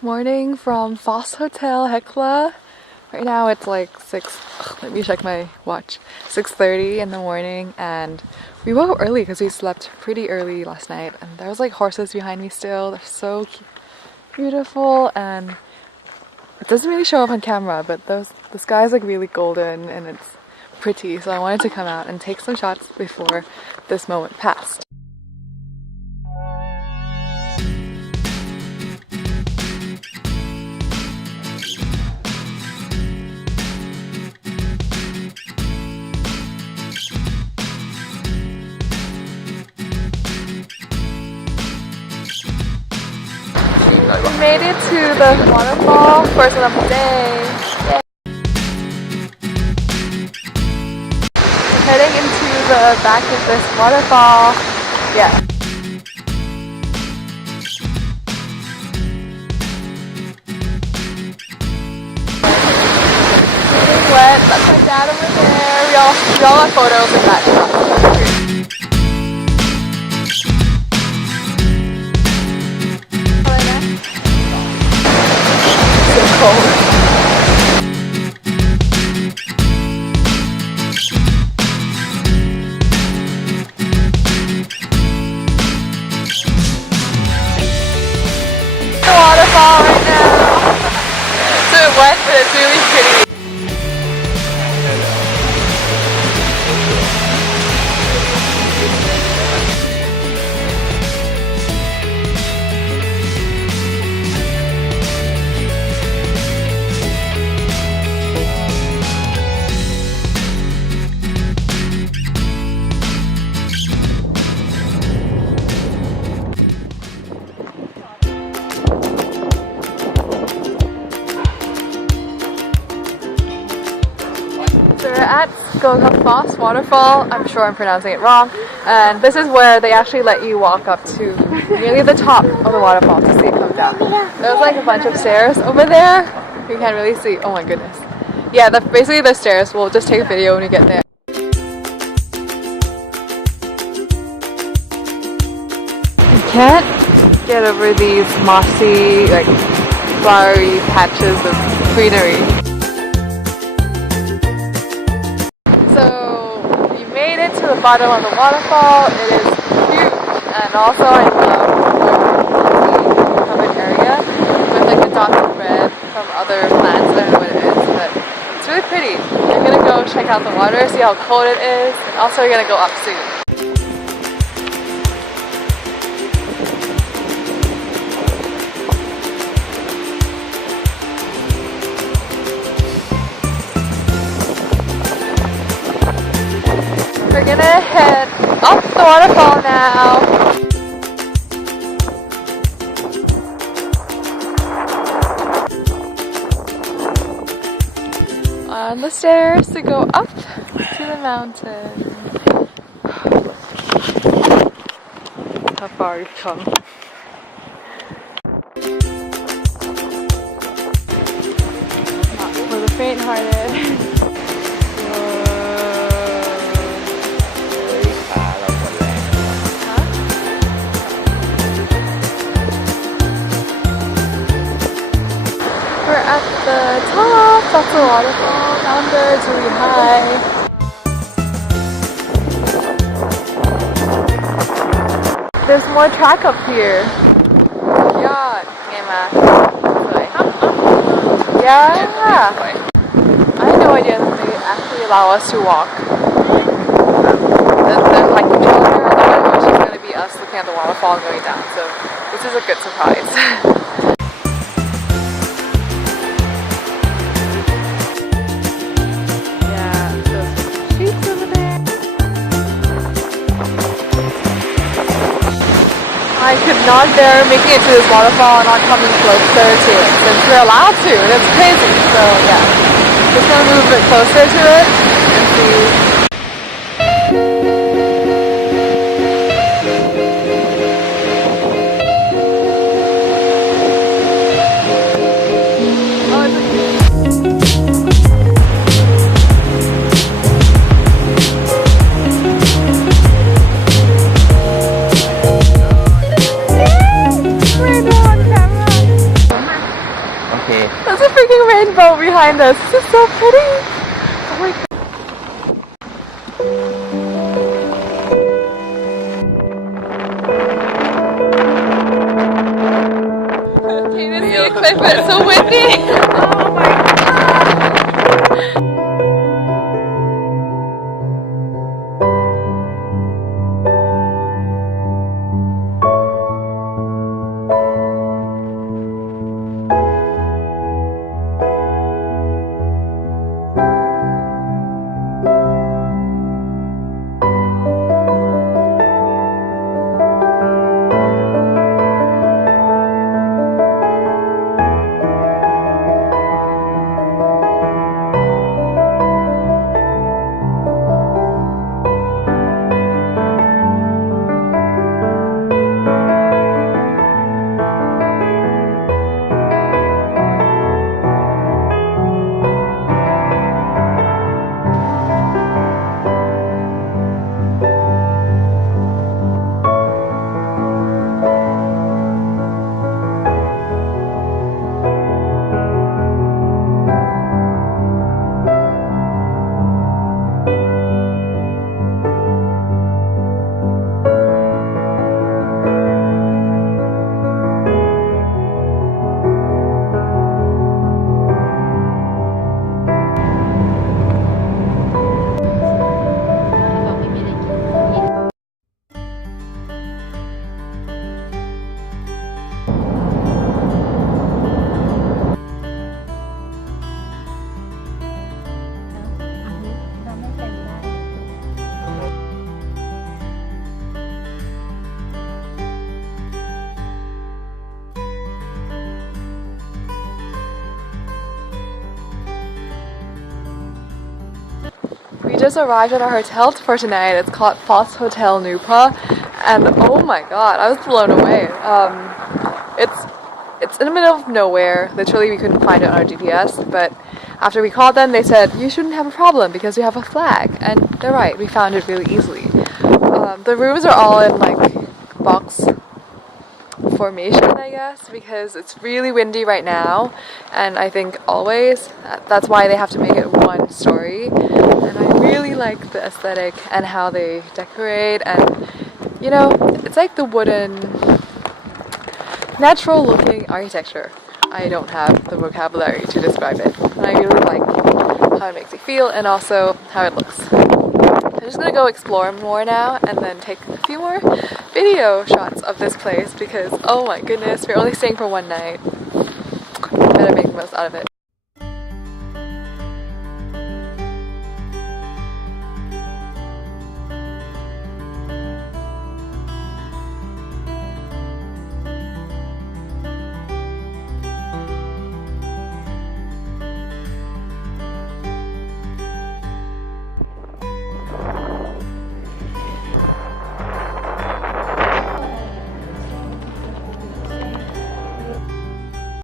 Morning from Foss Hotel Hekla. Right now it's like let me check my watch. 6:30 in the morning, and we woke up early because we slept pretty early last night, and there was like horses behind me still. They're so beautiful, and it doesn't really show up on camera, but the sky is like really golden and it's pretty, so I wanted to come out and take some shots before this moment passed. We made it to the waterfall, first one of the day. Yay. We're heading into the back of this waterfall. Yeah. Getting wet. That's my dad over there. We all have photos of that shot. Waterfall right now. So it wet, but it's really pretty. So we're at Skogafoss Waterfall. I'm sure I'm pronouncing it wrong. And this is where they actually let you walk up to nearly the top of the waterfall to see it come down. There's like a bunch of stairs over there. You can't really see. Oh my goodness. Yeah, basically the stairs. We'll just take a video when we get there. You can't get over these mossy, like flowery patches of greenery. So we made it to the bottom of the waterfall. It is huge, and also I love the covered area with like the dots of red from other plants. I don't know what it is, but it's really pretty. We're gonna go check out the water, see how cold it is, and also we're gonna go up soon. We're gonna head up the waterfall now. On the stairs to go up to the mountain. How far we've come. Not for the faint-hearted. We're at the top of the waterfall, down there, it's really high. There's more track up here. Yeah, I had no idea that they actually allow us to walk. There's like the trail there, and then it's just going to be us looking at the waterfall and going down, so this is a good surprise. I could not bear making it to this waterfall and not coming closer to it since we're allowed to, and it's crazy. So yeah, just gonna move a bit closer to it and see. There's a freaking rainbow behind us. This is so pretty. Oh my god. Can you see the cliff, but it's so windy. Oh my god. We just arrived at our hotel for tonight. It's called Foss Hotel Nupar A, and oh my god, I was blown away. It's in the middle of nowhere. Literally, we couldn't find it on our GPS, but after we called them, they said, you shouldn't have a problem because we have a flag. And they're right, we found it really easily. The rooms are all in like box formation, I guess, because it's really windy right now, and I think always. That's why they have to make it one story. And I really like the aesthetic and how they decorate, and you know, it's like the wooden, natural looking architecture. I don't have the vocabulary to describe it. And I really like how it makes me feel and also how it looks. I'm just gonna go explore more now and then take a few more video shots of this place because oh my goodness, we're only staying for one night. Better make the most out of it.